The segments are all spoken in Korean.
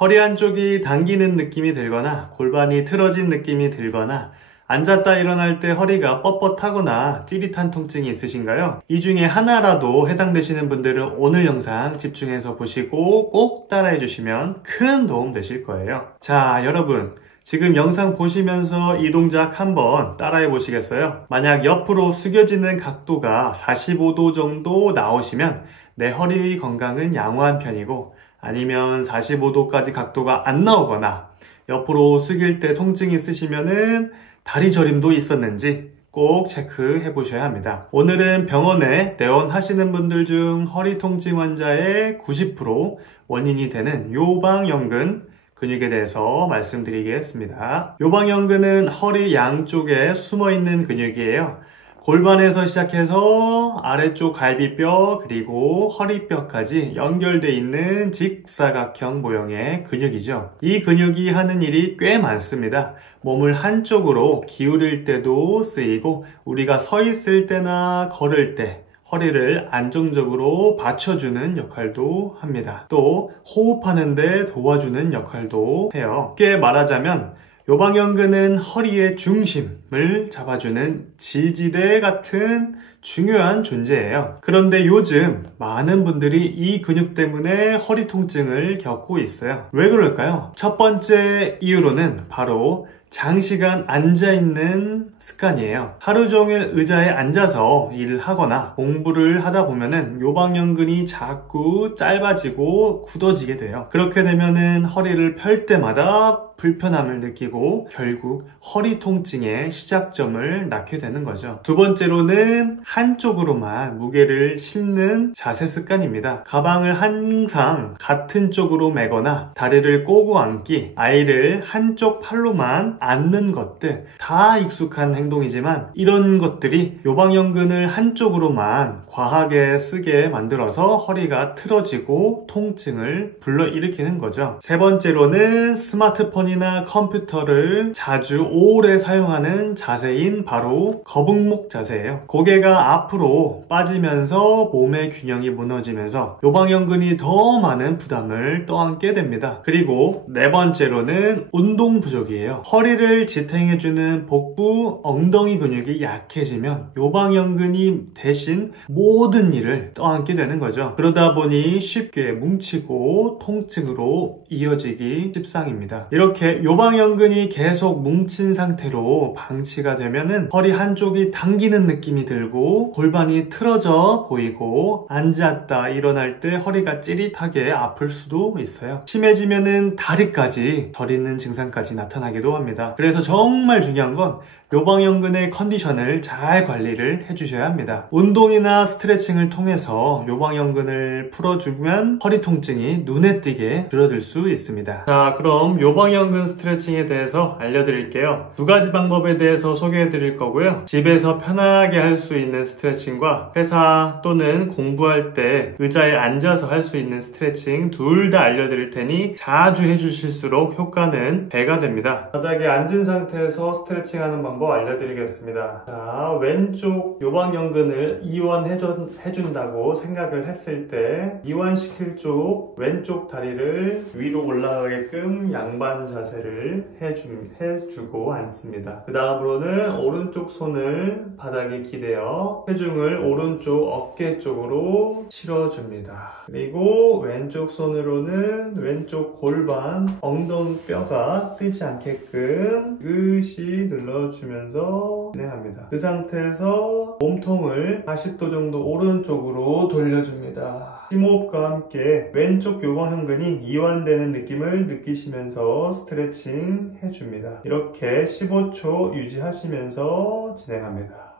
허리 한쪽이 당기는 느낌이 들거나 골반이 틀어진 느낌이 들거나 앉았다 일어날 때 허리가 뻣뻣하거나 찌릿한 통증이 있으신가요? 이 중에 하나라도 해당되시는 분들은 오늘 영상 집중해서 보시고 꼭 따라해 주시면 큰 도움 되실 거예요. 자, 여러분, 지금 영상 보시면서 이 동작 한번 따라해 보시겠어요? 만약 옆으로 숙여지는 각도가 45도 정도 나오시면 내 허리 건강은 양호한 편이고, 아니면 45도까지 각도가 안 나오거나 옆으로 숙일 때 통증이 있으시면은 다리 저림도 있었는지 꼭 체크해 보셔야 합니다. 오늘은 병원에 내원하시는 분들 중 허리 통증 환자의 90% 원인이 되는 요방연근 근육에 대해서 말씀드리겠습니다. 요방연근은 허리 양쪽에 숨어있는 근육이에요. 골반에서 시작해서 아래쪽 갈비뼈 그리고 허리뼈까지 연결되어 있는 직사각형 모형의 근육이죠. 이 근육이 하는 일이 꽤 많습니다. 몸을 한쪽으로 기울일 때도 쓰이고, 우리가 서 있을 때나 걸을 때 허리를 안정적으로 받쳐주는 역할도 합니다. 또 호흡하는 데 도와주는 역할도 해요. 쉽게 말하자면 요방연근은 허리의 중심을 잡아주는 지지대 같은 중요한 존재예요. 그런데 요즘 많은 분들이 이 근육 때문에 허리 통증을 겪고 있어요. 왜 그럴까요? 첫 번째 이유로는 바로 장시간 앉아있는 습관이에요. 하루 종일 의자에 앉아서 일을 하거나 공부를 하다 보면은 요방연근이 자꾸 짧아지고 굳어지게 돼요. 그렇게 되면은 허리를 펼 때마다 불편함을 느끼고 결국 허리 통증의 시작점을 낳게 되는 거죠. 두 번째로는 한쪽으로만 무게를 싣는 자세 습관입니다. 가방을 항상 같은 쪽으로 메거나 다리를 꼬고 앉기, 아이를 한쪽 팔로만 앉는 것들 다 익숙한 행동이지만 이런 것들이 요방연근을 한쪽으로만 과하게 쓰게 만들어서 허리가 틀어지고 통증을 불러일으키는 거죠. 세 번째로는 스마트폰이나 컴퓨터를 자주 오래 사용하는 자세인 바로 거북목 자세예요. 고개가 앞으로 빠지면서 몸의 균형이 무너지면서 요방연근이 더 많은 부담을 떠안게 됩니다. 그리고 네 번째로는 운동 부족이에요. 허리를 지탱해주는 복부, 엉덩이 근육이 약해지면 요방연근이 대신 모든 일을 떠안게 되는 거죠. 그러다 보니 쉽게 뭉치고 통증으로 이어지기 십상입니다. 이렇게 요방연근이 계속 뭉친 상태로 방치가 되면은 허리 한쪽이 당기는 느낌이 들고 골반이 틀어져 보이고 앉았다 일어날 때 허리가 찌릿하게 아플 수도 있어요. 심해지면은 다리까지 저리는 증상까지 나타나기도 합니다. 그래서 정말 중요한 건 요방연근의 컨디션을 잘 관리를 해주셔야 합니다. 운동이나 스트레칭을 통해서 요방연근을 풀어주면 허리 통증이 눈에 띄게 줄어들 수 있습니다. 자, 그럼 요방연근 스트레칭에 대해서 알려드릴게요. 두 가지 방법에 대해서 소개해드릴 거고요. 집에서 편하게 할 수 있는 스트레칭과 회사 또는 공부할 때 의자에 앉아서 할 수 있는 스트레칭 둘 다 알려드릴 테니 자주 해주실수록 효과는 배가 됩니다. 바닥에 앉은 상태에서 스트레칭하는 방법 알려드리겠습니다. 자, 왼쪽 요방연근을 이완해준다고 생각을 했을 때 이완시킬 쪽 왼쪽 다리를 위로 올라가게끔 양반 자세를 해주고 앉습니다. 그 다음으로는 오른쪽 손을 바닥에 기대어 체중을 오른쪽 어깨 쪽으로 실어줍니다. 그리고 왼쪽 손으로는 왼쪽 골반, 엉덩이뼈가 뜨지 않게끔 끝이 눌러주면서 진행합니다. 그 상태에서 몸통을 40도 정도 오른쪽으로 돌려줍니다. 심호흡과 함께 왼쪽 요방연근이 이완되는 느낌을 느끼시면서 스트레칭 해줍니다. 이렇게 15초 유지하시면서 진행합니다.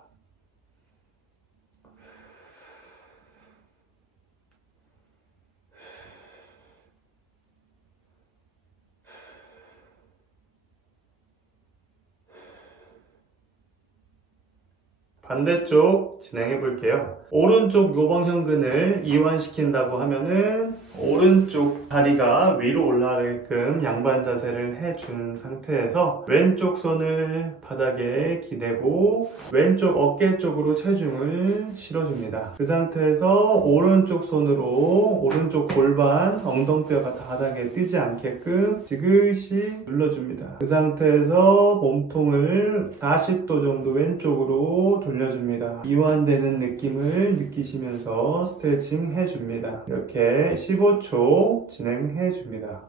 반대쪽 진행해 볼게요. 오른쪽 요방연근을 이완시킨다고 하면은 오른쪽 다리가 위로 올라가게끔 양반 자세를 해준 상태에서 왼쪽 손을 바닥에 기대고 왼쪽 어깨 쪽으로 체중을 실어줍니다. 그 상태에서 오른쪽 손으로 오른쪽 골반, 엉덩뼈가 바닥에 뜨지 않게끔 지그시 눌러줍니다. 그 상태에서 몸통을 40도 정도 왼쪽으로 돌려줍니다. 이완되는 느낌을 느끼시면서 스트레칭 해줍니다. 이렇게 15초 진행해줍니다.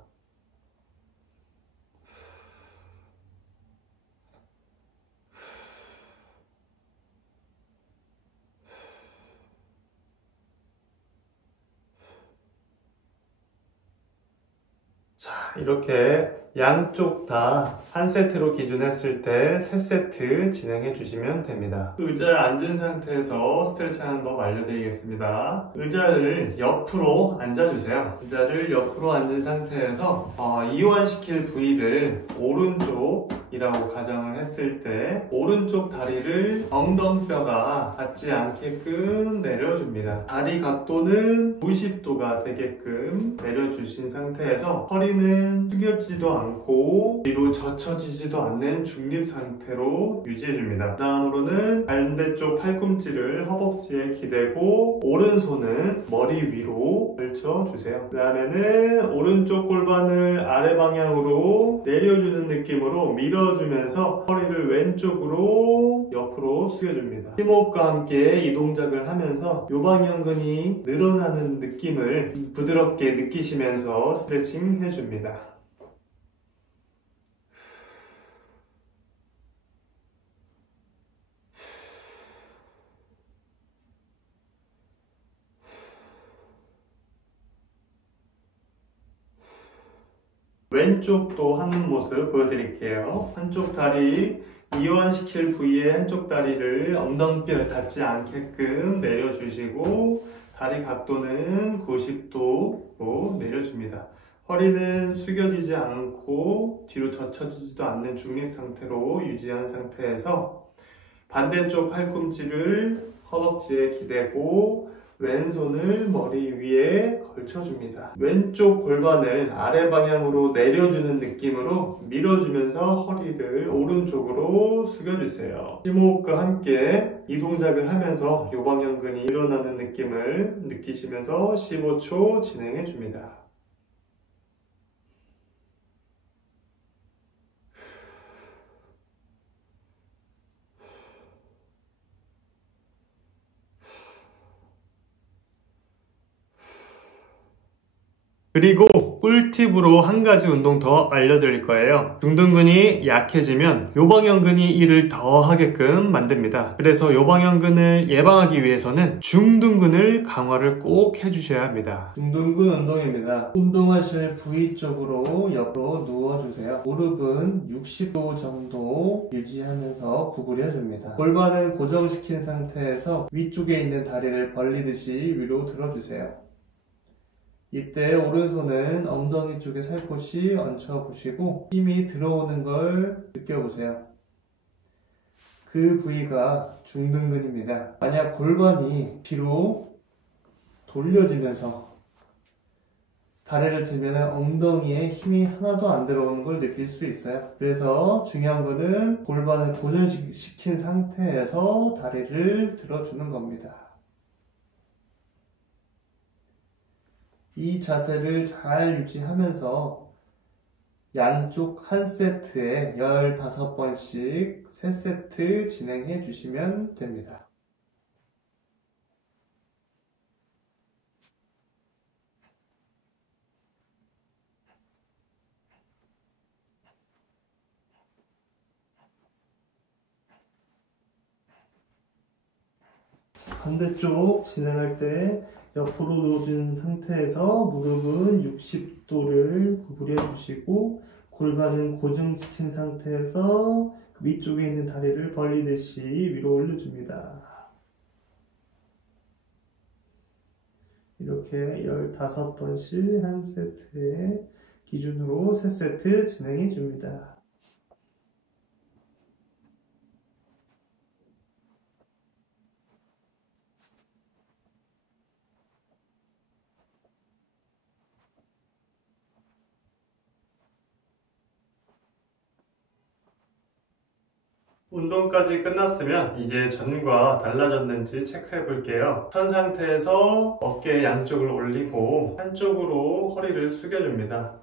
자, 이렇게 양쪽 다 한 세트로 기준했을 때 3세트 진행해 주시면 됩니다. 의자에 앉은 상태에서 스트레칭 하는 법 알려드리겠습니다. 의자를 옆으로 앉아주세요. 의자를 옆으로 앉은 상태에서 이완시킬 부위를 오른쪽이라고 가정을 했을 때 오른쪽 다리를 엉덩뼈가 닿지 않게끔 내려줍니다. 다리 각도는 90도가 되게끔 내려주신 상태에서 허리는 숙여지도 않고 뒤로 젖혀지지도 않는 중립 상태로 유지해줍니다. 그 다음으로는 반대쪽 팔꿈치를 허벅지에 기대고 오른손은 머리 위로 걸쳐주세요. 그 다음에는 오른쪽 골반을 아래 방향으로 내려주는 느낌으로 밀어주면서 허리를 왼쪽으로 옆으로 숙여줍니다. 심호흡과 함께 이 동작을 하면서 요방연근이 늘어나는 느낌을 부드럽게 느끼시면서 스트레칭 해줍니다. 왼쪽도 하는 모습 보여드릴게요. 한쪽 다리 이완시킬 부위의 한쪽 다리를 엉덩뼈에 닿지 않게끔 내려주시고 다리 각도는 90도로 내려줍니다. 허리는 숙여지지 않고 뒤로 젖혀지지도 않는 중립 상태로 유지한 상태에서 반대쪽 팔꿈치를 허벅지에 기대고 왼손을 머리 위에 걸쳐줍니다. 왼쪽 골반을 아래 방향으로 내려주는 느낌으로 밀어주면서 허리를 오른쪽으로 숙여주세요. 심호흡과 함께 이 동작을 하면서 요방연근이 일어나는 느낌을 느끼시면서 15초 진행해줍니다. 그리고 꿀팁으로 한 가지 운동 더 알려드릴 거예요. 중둔근이 약해지면 요방연근이 이를 더 하게끔 만듭니다. 그래서 요방연근을 예방하기 위해서는 중둔근을 강화를 꼭 해주셔야 합니다. 중둔근 운동입니다. 운동하실 부위 쪽으로 옆으로 누워주세요. 무릎은 60도 정도 유지하면서 구부려줍니다. 골반을 고정시킨 상태에서 위쪽에 있는 다리를 벌리듯이 위로 들어주세요. 이때 오른손은 엉덩이 쪽에 살포시 얹혀보시고 힘이 들어오는 걸 느껴보세요. 그 부위가 중둔근입니다. 만약 골반이 뒤로 돌려지면서 다리를 들면 엉덩이에 힘이 하나도 안 들어오는 걸 느낄 수 있어요. 그래서 중요한 거는 골반을 고정시킨 상태에서 다리를 들어주는 겁니다. 이 자세를 잘 유지하면서 양쪽 한 세트에 15번씩 3세트 진행해 주시면 됩니다. 반대쪽 진행할 때 옆으로 누워준 상태에서 무릎은 60도를 구부려 주시고 골반은 고정시킨 상태에서 위쪽에 있는 다리를 벌리듯이 위로 올려줍니다. 이렇게 15번씩 한 세트에 기준으로 3세트 진행해 줍니다. 운동까지 끝났으면 이제 전과 달라졌는지 체크해 볼게요. 선 상태에서 어깨 양쪽을 올리고 한쪽으로 허리를 숙여줍니다.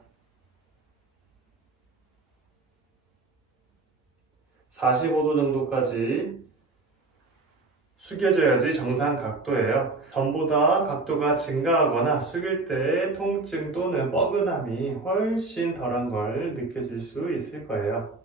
45도 정도까지 숙여져야지 정상 각도예요. 전보다 각도가 증가하거나 숙일 때 통증 또는 뻐근함이 훨씬 덜한 걸 느껴질 수 있을 거예요.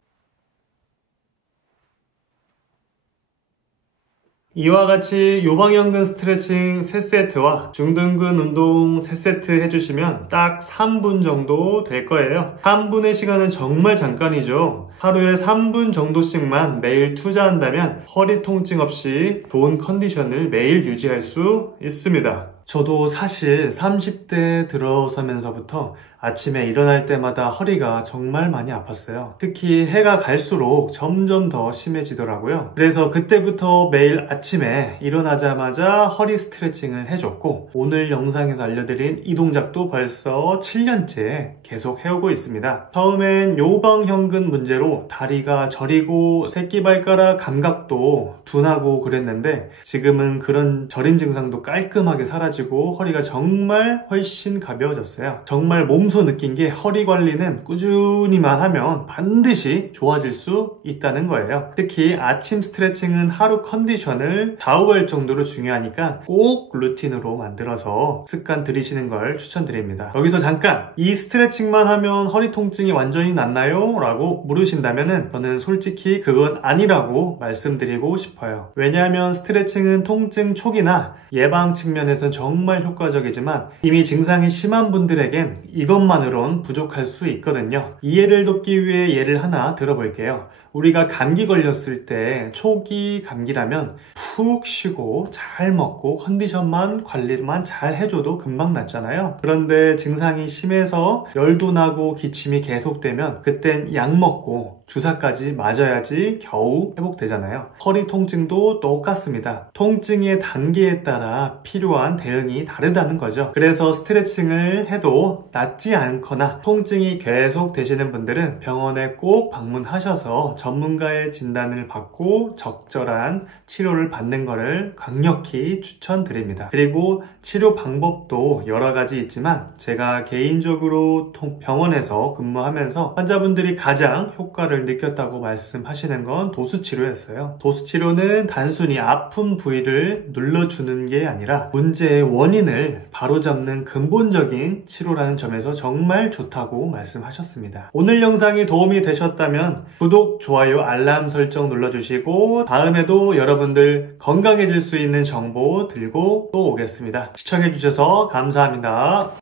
이와 같이 요방형근 스트레칭 3세트와 중등근 운동 3세트 해주시면 딱 3분 정도 될 거예요. 3분의 시간은 정말 잠깐이죠. 하루에 3분 정도씩만 매일 투자한다면 허리 통증 없이 좋은 컨디션을 매일 유지할 수 있습니다. 저도 사실 30대 들어서면서부터 아침에 일어날 때마다 허리가 정말 많이 아팠어요. 특히 해가 갈수록 점점 더 심해지더라고요. 그래서 그때부터 매일 아침에 일어나자마자 허리 스트레칭을 해줬고, 오늘 영상에서 알려드린 이 동작도 벌써 7년째 계속 해오고 있습니다. 처음엔 요방형근 문제로 다리가 저리고 새끼발가락 감각도 둔하고 그랬는데, 지금은 그런 저림 증상도 깔끔하게 사라지고 허리가 정말 훨씬 가벼워졌어요. 정말 몸소 느낀 게 허리 관리는 꾸준히만 하면 반드시 좋아질 수 있다는 거예요. 특히 아침 스트레칭은 하루 컨디션을 좌우할 정도로 중요하니까 꼭 루틴으로 만들어서 습관 들이시는 걸 추천드립니다. 여기서 잠깐, 이 스트레칭만 하면 허리 통증이 완전히 낫나요? 라고 물으신다면 저는 솔직히 그건 아니라고 말씀드리고 싶어요. 왜냐하면 스트레칭은 통증 초기나 예방 측면에선 정말 효과적이지만 이미 증상이 심한 분들에겐 이것만으론 부족할 수 있거든요. 이해를 돕기 위해 예를 하나 들어볼게요. 우리가 감기 걸렸을 때 초기 감기라면 푹 쉬고 잘 먹고 컨디션만 관리만 잘 해줘도 금방 낫잖아요. 그런데 증상이 심해서 열도 나고 기침이 계속되면 그땐 약 먹고 주사까지 맞아야지 겨우 회복되잖아요. 허리 통증도 똑같습니다. 통증의 단계에 따라 필요한 대응이 다르다는 거죠. 그래서 스트레칭을 해도 낫지 않거나 통증이 계속 되시는 분들은 병원에 꼭 방문하셔서 전문가의 진단을 받고 적절한 치료를 받는 것을 강력히 추천드립니다. 그리고 치료 방법도 여러 가지 있지만 제가 개인적으로 병원에서 근무하면서 환자분들이 가장 효과를 느꼈다고 말씀하시는 건 도수치료였어요. 도수치료는 단순히 아픈 부위를 눌러주는 게 아니라 문제의 원인을 바로잡는 근본적인 치료라는 점에서 정말 좋다고 말씀하셨습니다. 오늘 영상이 도움이 되셨다면 구독, 좋아요, 알람 설정 눌러주시고 다음에도 여러분들 건강해질 수 있는 정보 들고 또 오겠습니다. 시청해주셔서 감사합니다.